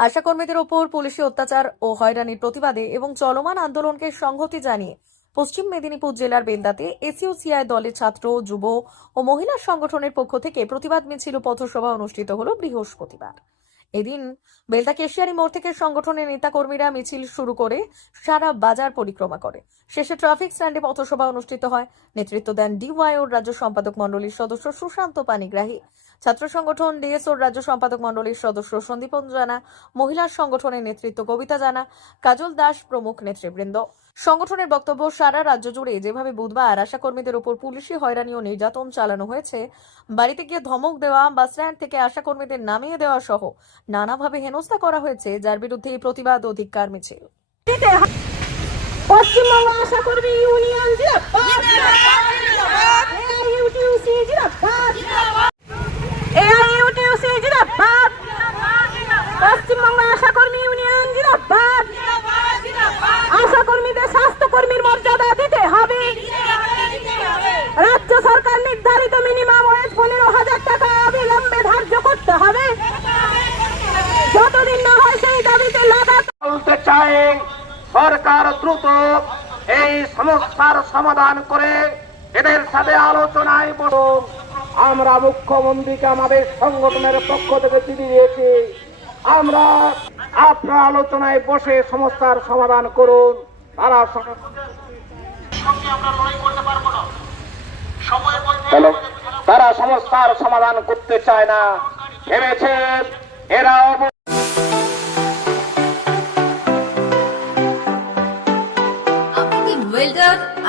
আশাকর্মীদের ওপর পুলিশি অত্যাচার ও হয়রানির প্রতিবাদে এবং চলমান আন্দোলনকে সংহতি জানিয়ে পশ্চিম মেদিনীপুর জেলার বেন্দাতে এসইউসিআই দলের ছাত্র, যুব ও মহিলা সংগঠনের পক্ষ থেকে প্রতিবাদ মিছিল পথসভা অনুষ্ঠিত হল বৃহস্পতিবার। এদিন বেলদা কেশিয়ারি মোড় থেকে সংগঠনের নেতাকর্মীরা মিছিল শুরু করে সারা বাজার পরিক্রমা করে। শেষে ট্রাফিক স্ট্যান্ডে পথসভা অনুষ্ঠিত হয়। নেতৃত্ব দেন ডিওয়াইওর রাজ্য সম্পাদক মণ্ডলীর সদস্য সুশান্ত পানিগ্রাহী। ছাত্র সংগঠন ডিএসওর রাজ্য সম্পাদক মণ্ডলীর সদস্য সন্দীপন জানা। মহিলা সংগঠনের নেতৃত্ব কবিতা জানা। কাজল দাস প্রমুখ নেতৃবৃন্দ। সংগঠনের বক্তব্য, সারা রাজ্য জুড়ে যেভাবে বুধবার আশাকর্মীদের উপর পুলিশি হয়রানি ও নির্যাতন চালানো হয়েছে, বাড়িতে গিয়ে ধমক দেওয়া বাস স্ট্যান্ড থেকে আশাকর্মীদের নামিয়ে দেওয়া সহ নানাভাবে হেনস্থা করা হয়েছে, যার বিরুদ্ধে এই প্রতিবাদ ও ধিক্কার মিছিল পশ্চিমবঙ্গ আশা করবে ইউনিয়ন জিরাফাত এআইইউটিউসি জিরাফাত সরকার দ্রুত এই সমস্যার সমাধান করে এদের সাথে আলোচনায় বসুন। আমরা মুখ্যমন্ত্রীকে আমাদের সংগঠনের পক্ষ থেকে চিঠি দিয়েছি। আমরা আপনার আলোচনায় বসে সমস্যার সমাধান করুন। তারা তারা সমস্যার সমাধান করতে চায় না। ভেবেছেন এরা